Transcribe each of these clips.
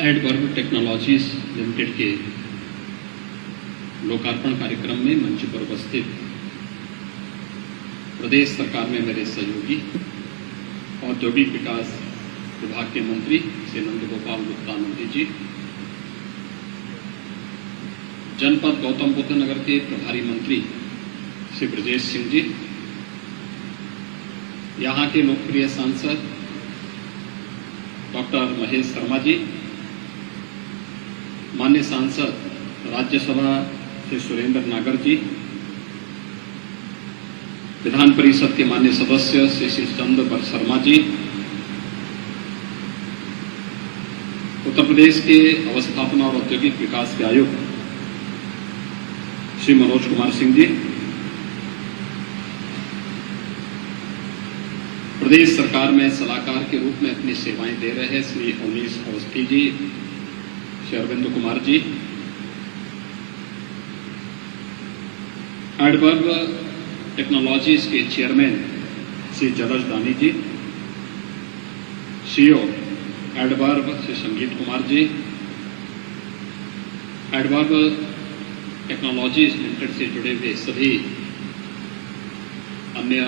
Adverb technologies limited के लोकार्पण कार्यक्रम में मंच पर उपस्थित प्रदेश सरकार में मेरे सहयोगी औद्योगिक विकास विभाग के मंत्री श्री नंदगोपाल गुप्ता नंदी जी, जनपद गौतम बुद्ध नगर के प्रभारी मंत्री श्री ब्रजेश सिंह जी, यहाँ के लोकप्रिय सांसद डॉक्टर महेश शर्मा जी, माननीय सांसद राज्यसभा श्री सुरेंद्र नागर जी, विधान परिषद के माननीय सदस्य श्री चंद्र शर्मा जी, उत्तर प्रदेश के अवस्थापना और औद्योगिक विकास के आयुक्त श्री मनोज कुमार सिंह जी, प्रदेश सरकार में सलाहकार के रूप में अपनी सेवाएं दे रहे हैं श्री अवनीश अवस्थी जी, श्री अरविंद कुमार जी, एडवर्ब टेक्नोलॉजीज के चेयरमैन श्री जलज दानी जी, सीईओ एडवर्ब श्री संगीत Kumar ji, adverb technologies limited से जुड़े हुए सभी अन्य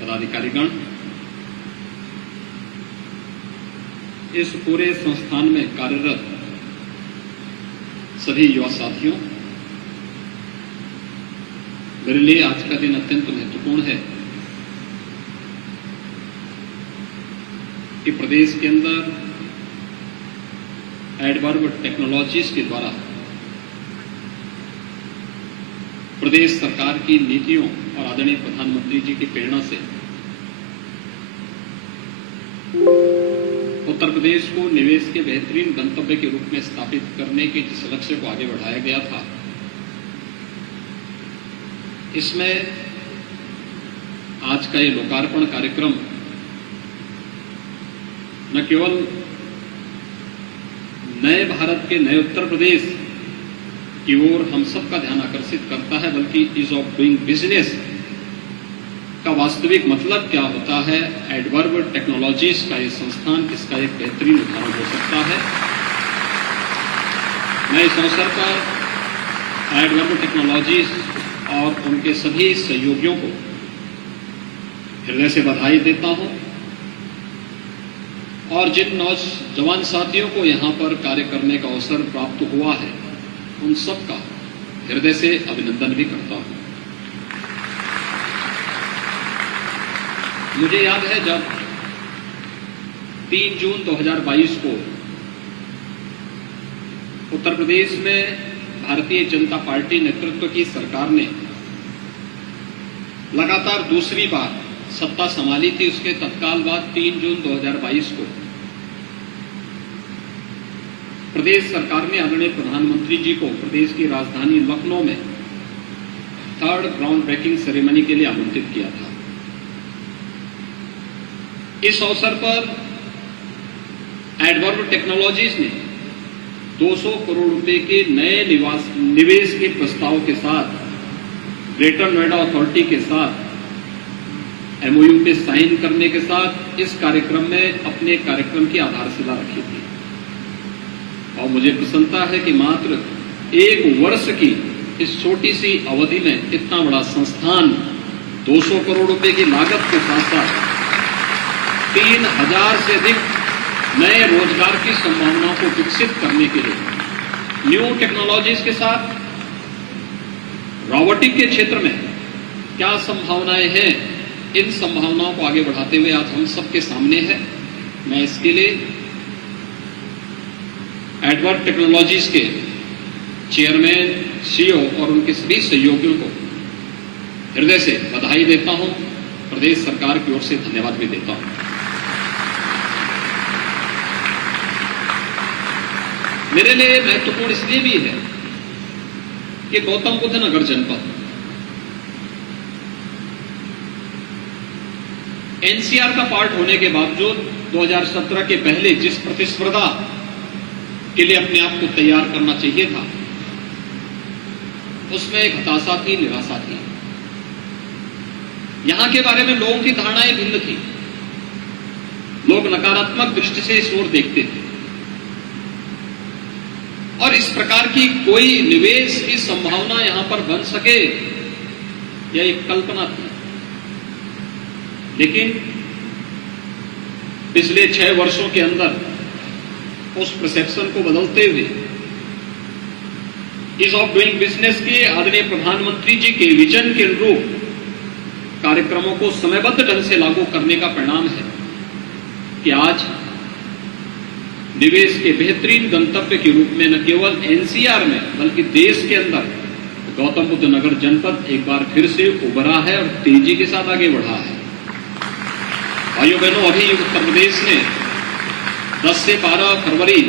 पदाधिकारीगण, इस पूरे संस्थान में कार्यरत सभी युवा साथियों, मेरे लिए आज का दिन अत्यंत महत्वपूर्ण है कि प्रदेश के अंदर एडवर्ब टेक्नोलॉजीज के द्वारा प्रदेश सरकार की नीतियों और आदरणीय प्रधानमंत्री जी की प्रेरणा से उत्तर प्रदेश को निवेश के बेहतरीन गंतव्य के रूप में स्थापित करने के जिस लक्ष्य को आगे बढ़ाया गया था, इसमें आज का ये लोकार्पण कार्यक्रम न केवल नए भारत के नए उत्तर प्रदेश की ओर हम सबका ध्यान आकर्षित करता है, बल्कि ईज ऑफ डूइंग बिजनेस का वास्तविक मतलब क्या होता है, एडवर्ब टेक्नोलॉजीज का ये संस्थान इसका एक बेहतरीन उदाहरण हो सकता है। मैं इस अवसर पर एडवर्ब टेक्नोलॉजीज और उनके सभी सहयोगियों को हृदय से बधाई देता हूं और जिन नौजवान साथियों को यहां पर कार्य करने का अवसर प्राप्त हुआ है, उन सबका हृदय से अभिनंदन भी करता हूं। मुझे याद है जब 3 जून 2022 को उत्तर प्रदेश में भारतीय जनता पार्टी नेतृत्व की सरकार ने लगातार दूसरी बार सत्ता संभाली थी, उसके तत्काल बाद 3 जून 2022 को प्रदेश सरकार ने आदरणीय प्रधानमंत्री जी को प्रदेश की राजधानी लखनऊ में 3rd ग्राउंड ब्रेकिंग सेरेमनी के लिए आमंत्रित किया था। इस अवसर पर एडवर्ब टेक्नोलॉजीज ने 200 करोड़ रुपए के नए निवेश के प्रस्ताव के साथ ग्रेटर नोएडा अथॉरिटी के साथ एमओयू पे साइन करने के साथ इस कार्यक्रम में अपने कार्यक्रम की आधारशिला रखी थी। और मुझे प्रसन्नता है कि मात्र 1 वर्ष की इस छोटी सी अवधि में इतना बड़ा संस्थान 200 करोड़ रुपए की लागत के साथ साथ 3000 से अधिक नए रोजगार की संभावनाओं को विकसित करने के लिए न्यू टेक्नोलॉजीज के साथ रोबोटिक के क्षेत्र में क्या संभावनाएं हैं, इन संभावनाओं को आगे बढ़ाते हुए आज हम सबके सामने है। मैं इसके लिए एडवर्ब टेक्नोलॉजीज के चेयरमैन, सीईओ और उनके सभी सहयोगियों को हृदय से बधाई देता हूं, प्रदेश सरकार की ओर से धन्यवाद भी देता हूं। मेरे लिए महत्वपूर्ण इसलिए भी है कि गौतम बुद्ध नगर जनपद एनसीआर का पार्ट होने के बावजूद 2017 के पहले जिस प्रतिस्पर्धा के लिए अपने आप को तैयार करना चाहिए था, उसमें एक हताशा थी, निराशा थी। यहां के बारे में लोगों की धारणाएं भिन्न थी। लोग नकारात्मक दृष्टि से इस ओर देखते थे। और इस प्रकार की कोई निवेश की संभावना यहां पर बन सके, यह एक कल्पना थी। लेकिन पिछले 6 वर्षों के अंदर उस परसेप्शन को बदलते हुए ईज ऑफ डूइंग बिजनेस के आदरणीय प्रधानमंत्री जी के विजन के अनुरूप कार्यक्रमों को समयबद्ध ढंग से लागू करने का परिणाम है कि आज निवेश के बेहतरीन गंतव्य के रूप में न केवल एनसीआर में बल्कि देश के अंदर गौतम बुद्ध नगर जनपद एक बार फिर से उभरा है और तेजी के साथ आगे बढ़ा है। भाइयों बहनों, अभी उत्तर प्रदेश ने 10 से 12 फरवरी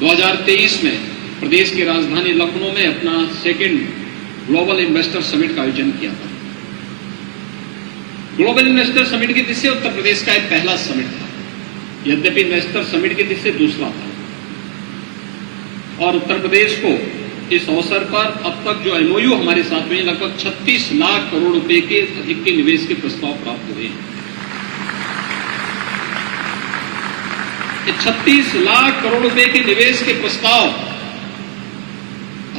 2023 में प्रदेश की राजधानी लखनऊ में अपना 2nd ग्लोबल इन्वेस्टर समिट का आयोजन किया था। ग्लोबल इन्वेस्टर समिट की दृष्टि से उत्तर प्रदेश का एक पहला समिट था, यद्यपि इन्वेस्टर समिट की दृष्टि से दूसरा था। और उत्तर प्रदेश को इस अवसर पर अब तक जो एमओयू हमारे साथ में लगभग 36 लाख करोड़ रुपए के अधिक के निवेश के प्रस्ताव प्राप्त हुए हैं। 36 लाख करोड़ रुपए के निवेश के प्रस्ताव,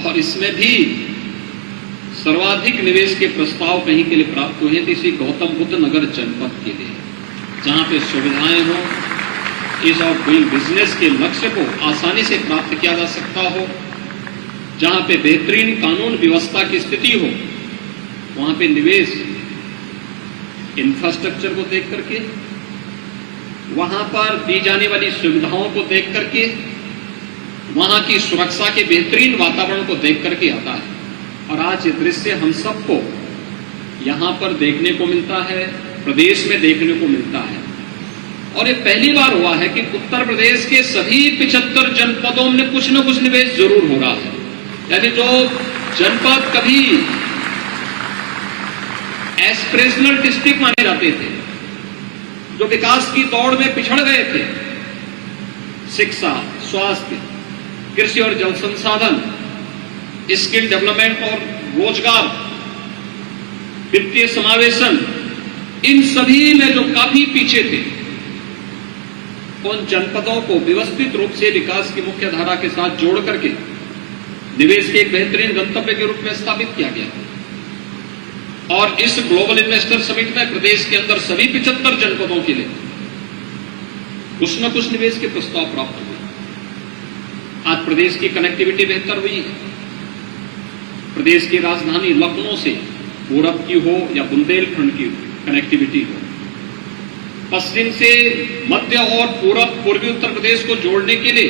और इसमें भी सर्वाधिक निवेश के प्रस्ताव कहीं के लिए प्राप्त हुए हैं तो इसी गौतम बुद्ध नगर जनपद के लिए, जहां पे सुविधाएं हो, ईज ऑफ डूइंग बिजनेस के लक्ष्य को आसानी से प्राप्त किया जा सकता हो, जहां पे बेहतरीन कानून व्यवस्था की स्थिति हो, वहां पे निवेश इंफ्रास्ट्रक्चर को देख करके, वहां पर दी जाने वाली सुविधाओं को देख करके, वहां की सुरक्षा के बेहतरीन वातावरण को देख करके आता है। और आज ये दृश्य हम सबको यहां पर देखने को मिलता है, प्रदेश में देखने को मिलता है। और ये पहली बार हुआ है कि उत्तर प्रदेश के सभी 75 जनपदों में कुछ न कुछ निवेश जरूर हो रहा है। यानी जो जनपद कभी एस्पिरेशनल डिस्ट्रिक्ट माने जाते थे, जो विकास की दौड़ में पिछड़ गए थे, शिक्षा, स्वास्थ्य, कृषि और जल संसाधन, स्किल डेवलपमेंट और रोजगार, वित्तीय समावेशन, इन सभी में जो काफी पीछे थे, उन जनपदों को व्यवस्थित रूप से विकास की मुख्य धारा के साथ जोड़ करके निवेश के एक बेहतरीन गंतव्य के रूप में स्थापित किया गया। और इस ग्लोबल इन्वेस्टर समिट में प्रदेश के अंदर सभी 75 जनपदों के लिए कुछ न कुछ निवेश के प्रस्ताव प्राप्त हुए। आज प्रदेश की कनेक्टिविटी बेहतर हुई है। प्रदेश की राजधानी लखनऊ से पूरब की हो या बुंदेलखंड की कनेक्टिविटी हो, पश्चिम से मध्य और पूर्वी उत्तर प्रदेश को जोड़ने के लिए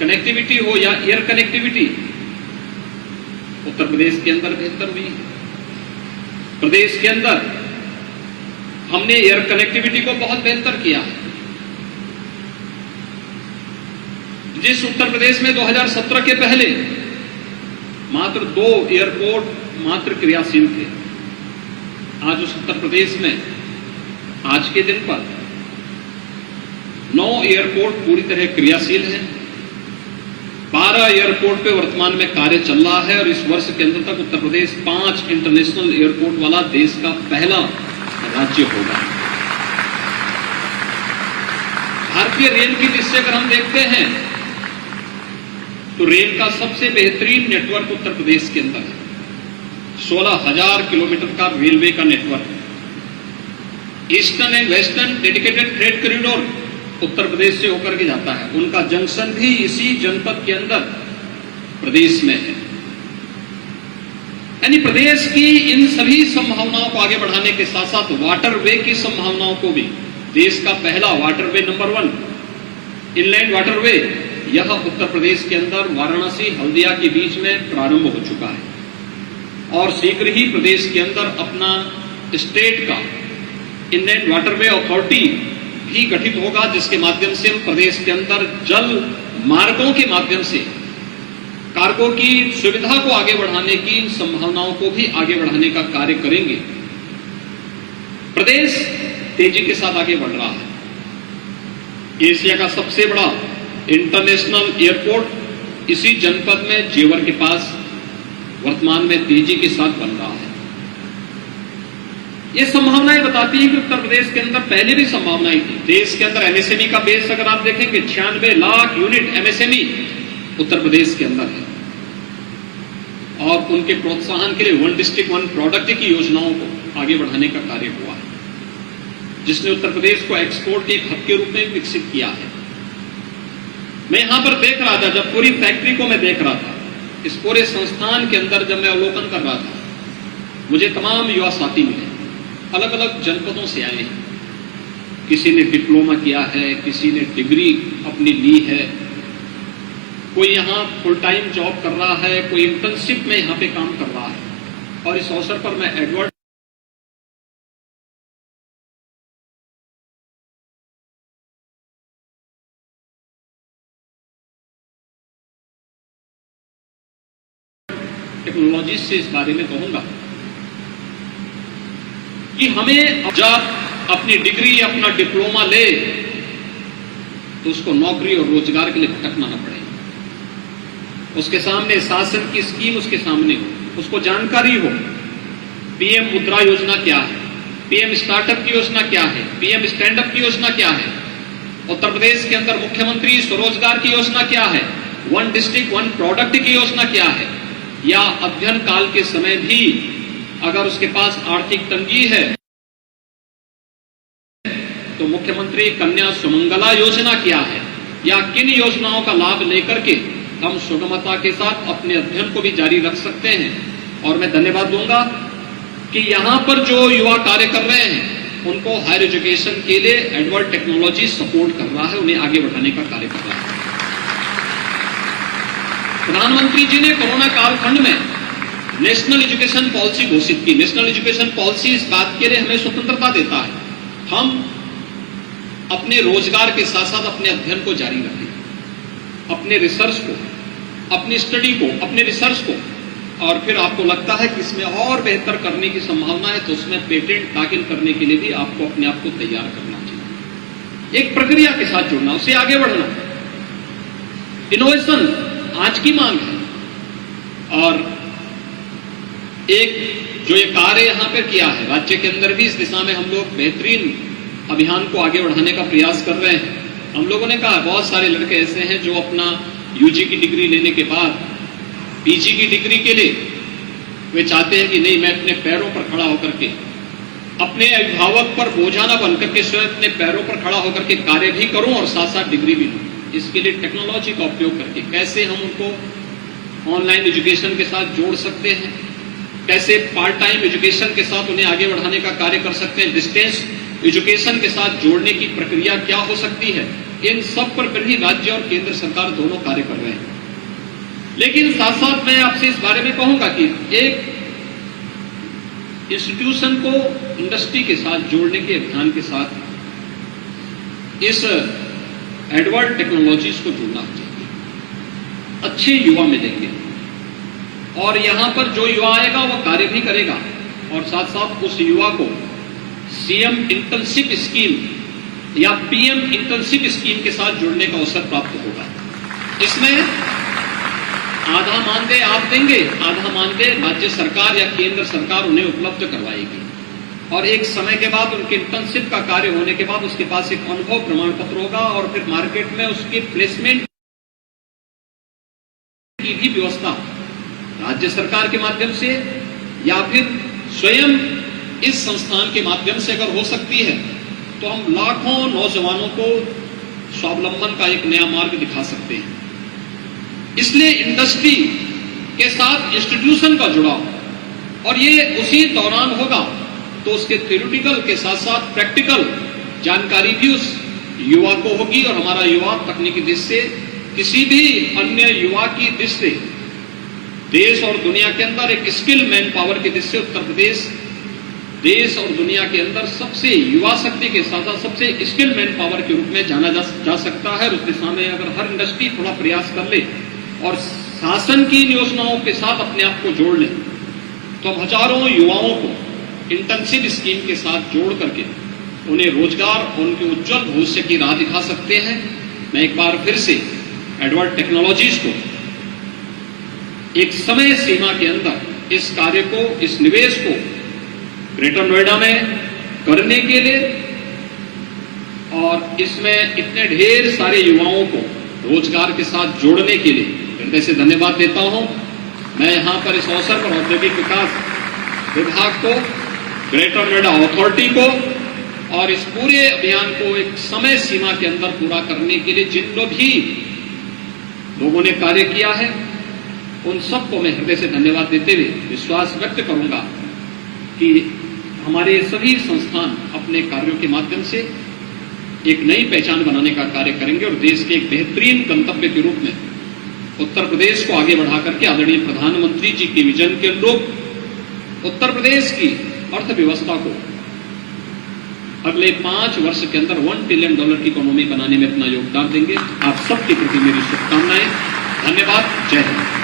कनेक्टिविटी हो या एयर कनेक्टिविटी, उत्तर प्रदेश के अंदर बेहतर हुई है। प्रदेश के अंदर हमने एयर कनेक्टिविटी को बहुत बेहतर किया है। जिस उत्तर प्रदेश में 2017 के पहले मात्र 2 एयरपोर्ट मात्र क्रियाशील थे, आज उस उत्तर प्रदेश में आज के दिन पर 9 एयरपोर्ट पूरी तरह क्रियाशील है। 12 एयरपोर्ट पे वर्तमान में कार्य चल रहा है और इस वर्ष के अंत तक उत्तर प्रदेश 5 इंटरनेशनल एयरपोर्ट वाला देश का पहला राज्य होगा। भारतीय रेल की दृष्टि अगर हम देखते हैं तो रेल का सबसे बेहतरीन नेटवर्क उत्तर प्रदेश के अंदर है। 16,000 किलोमीटर का रेलवे का नेटवर्क है। Eastern and western dedicated freight corridor Uttar Pradesh से होकर के जाता है। उनका जंक्शन भी इसी जनपद के अंदर प्रदेश में है। यानी प्रदेश की इन सभी संभावनाओं को आगे बढ़ाने के साथ साथ वाटरवे की संभावनाओं को भी, देश का पहला वाटरवे नंबर 1 इनलैंड वाटरवे यह उत्तर प्रदेश के अंदर वाराणसी हल्दिया के बीच में प्रारंभ हो चुका है और शीघ्र ही प्रदेश के अंदर अपना स्टेट का इनलैंड वाटरवे अथॉरिटी भी गठित होगा, जिसके माध्यम से हम प्रदेश के अंदर जल मार्गों के माध्यम से कार्गो की सुविधा को आगे बढ़ाने की इन संभावनाओं को भी आगे बढ़ाने का कार्य करेंगे। प्रदेश तेजी के साथ आगे बढ़ रहा है। एशिया का सबसे बड़ा इंटरनेशनल एयरपोर्ट इसी जनपद में जेवर के पास वर्तमान में तेजी के साथ बन रहा है। ये संभावनाएं बताती हैं कि उत्तर प्रदेश के अंदर पहले भी संभावनाएं थी। देश के अंदर एमएसएमई का बेस अगर आप देखेंगे 96 लाख यूनिट एमएसएमई उत्तर प्रदेश के अंदर है, और उनके प्रोत्साहन के लिए वन डिस्ट्रिक्ट वन प्रोडक्ट की योजनाओं को आगे बढ़ाने का कार्य हुआ है, जिसने उत्तर प्रदेश को एक्सपोर्ट के एक हब के रूप में विकसित किया है। मैं यहां पर देख रहा था, जब पूरी फैक्ट्री को मैं देख रहा था, इस पूरे संस्थान के अंदर जब मैं अवलोकन कर रहा था, मुझे तमाम युवा साथी मिले, अलग अलग जनपदों से आए हैं। किसी ने डिप्लोमा किया है, किसी ने डिग्री अपनी ली है, कोई यहां फुल टाइम जॉब कर रहा है, कोई इंटर्नशिप में यहां पे काम कर रहा है। और इस अवसर पर मैं एडवर्ड टेक्नोलॉजी से इस बारे में कहूंगा कि हमें जब अपनी डिग्री, अपना डिप्लोमा ले तो उसको नौकरी और रोजगार के लिए भटकना न पड़े। उसके सामने शासन की स्कीम उसके सामने हो, उसको जानकारी हो। पीएम मुद्रा योजना क्या है, पीएम स्टार्टअप की योजना क्या है, पीएम स्टैंड अप की योजना क्या है, उत्तर प्रदेश के अंदर मुख्यमंत्री स्वरोजगार की योजना क्या है, वन डिस्ट्रिक्ट वन प्रोडक्ट की योजना क्या है, या अध्ययन काल के समय भी अगर उसके पास आर्थिक तंगी है तो मुख्यमंत्री कन्या सुमंगला योजना क्या है, या किन योजनाओं का लाभ लेकर के हम सुगमता के साथ अपने अध्ययन को भी जारी रख सकते हैं। और मैं धन्यवाद दूंगा कि यहां पर जो युवा कार्य कर रहे हैं उनको हायर एजुकेशन के लिए एडवर्ड टेक्नोलॉजी सपोर्ट कर रहा है, उन्हें आगे बढ़ाने का कार्य कर रहा है। प्रधानमंत्री जी ने कोरोना कालखंड में नेशनल एजुकेशन पॉलिसी घोषित की। नेशनल एजुकेशन पॉलिसी इस बात के लिए हमें स्वतंत्रता देता है, हम अपने रोजगार के साथ साथ अपने अध्ययन को जारी रखें, अपने रिसर्च को, अपनी स्टडी को, अपने रिसर्च को, और फिर आपको लगता है कि इसमें और बेहतर करने की संभावना है तो उसमें पेटेंट दाखिल करने के लिए भी आपको अपने आप को तैयार करना चाहिए, एक प्रक्रिया के साथ जुड़ना, उससे आगे बढ़ना। इनोवेशन आज की मांग है, और एक जो ये कार्य यहां पर किया है राज्य के अंदर भी, इस दिशा में हम लोग बेहतरीन अभियान को आगे बढ़ाने का प्रयास कर रहे हैं। हम लोगों ने कहा बहुत सारे लड़के ऐसे हैं जो अपना यूजी की डिग्री लेने के बाद पीजी की डिग्री के लिए वे चाहते हैं कि नहीं, मैं अपने पैरों पर खड़ा होकर के, अपने अभिभावक पर बोझा न बनकर के स्वयं अपने पैरों पर खड़ा होकर के कार्य भी करूं और साथ साथ डिग्री भी लूं। इसके लिए टेक्नोलॉजी का उपयोग करके कैसे हम उनको ऑनलाइन एजुकेशन के साथ जोड़ सकते हैं, कैसे पार्ट टाइम एजुकेशन के साथ उन्हें आगे बढ़ाने का कार्य कर सकते हैं, डिस्टेंस एजुकेशन के साथ जोड़ने की प्रक्रिया क्या हो सकती है, इन सब पर भी राज्य और केंद्र सरकार दोनों कार्य कर रहे हैं। लेकिन साथ साथ मैं आपसे इस बारे में कहूंगा कि एक इंस्टीट्यूशन को इंडस्ट्री के साथ जोड़ने के अभियान के साथ इस एडवर्ड टेक्नोलॉजीज को जोड़ना चाहिए। अच्छे युवा मिलेंगे और यहां पर जो युवा आएगा वो कार्य भी करेगा, और साथ साथ उस युवा को सीएम इंटर्नशिप स्कीम या पीएम इंटर्नशिप स्कीम के साथ जुड़ने का अवसर प्राप्त होगा। इसमें आधा मानदेय आप देंगे, आधा मानदेय राज्य सरकार या केंद्र सरकार उन्हें उपलब्ध करवाएगी, और एक समय के बाद उनके इंटर्नशिप का कार्य होने के बाद उसके पास एक अनुभव प्रमाण पत्र होगा, और फिर मार्केट में उसके प्लेसमेंट की भी व्यवस्था राज्य सरकार के माध्यम से या फिर स्वयं इस संस्थान के माध्यम से अगर हो सकती है तो हम लाखों नौजवानों को स्वावलंबन का एक नया मार्ग दिखा सकते हैं। इसलिए इंडस्ट्री के साथ इंस्टीट्यूशन का जुड़ाव, और ये उसी दौरान होगा तो उसके थ्योरेटिकल के साथ साथ प्रैक्टिकल जानकारी भी उस युवा को होगी, और हमारा युवा तकनीकी दृष्टि से किसी भी अन्य युवा की दृष्टि से देश और दुनिया के अंदर एक स्किल मैन पावर की दृष्टि से उत्तर प्रदेश देश और दुनिया के अंदर सबसे युवा शक्ति के साथ साथ सबसे स्किल मैन पावर के रूप में जाना जा सकता है। उस दिशा में अगर हर इंडस्ट्री थोड़ा प्रयास कर ले और शासन की योजनाओं के साथ अपने आप को जोड़ ले तो हम हजारों युवाओं को इंटर्नशिप स्कीम के साथ जोड़ करके उन्हें रोजगार और उनके उज्जवल भविष्य की राह दिखा सकते हैं। मैं एक बार फिर से एडवर्ड टेक्नोलॉजीज को एक समय सीमा के अंदर इस कार्य को, इस निवेश को ग्रेटर नोएडा में करने के लिए और इसमें इतने ढेर सारे युवाओं को रोजगार के साथ जोड़ने के लिए हृदय से धन्यवाद देता हूं। मैं यहां पर इस अवसर पर औद्योगिक विकास विभाग को, ग्रेटर नोएडा अथॉरिटी को और इस पूरे अभियान को एक समय सीमा के अंदर पूरा करने के लिए जिन भी लोगों ने कार्य किया है उन सबको मैं हृदय से धन्यवाद देते हुए विश्वास व्यक्त करूंगा कि हमारे सभी संस्थान अपने कार्यों के माध्यम से एक नई पहचान बनाने का कार्य करेंगे और देश के एक बेहतरीन गंतव्य के रूप में उत्तर प्रदेश को आगे बढ़ा करके आदरणीय प्रधानमंत्री जी के विजन के अनुरूप उत्तर प्रदेश की अर्थव्यवस्था को अगले 5 वर्ष के अंदर $1 ट्रिलियन की इकोनॉमी बनाने में अपना योगदान देंगे। आप सबके प्रति मेरी शुभकामनाएं। धन्यवाद। जय हिंद।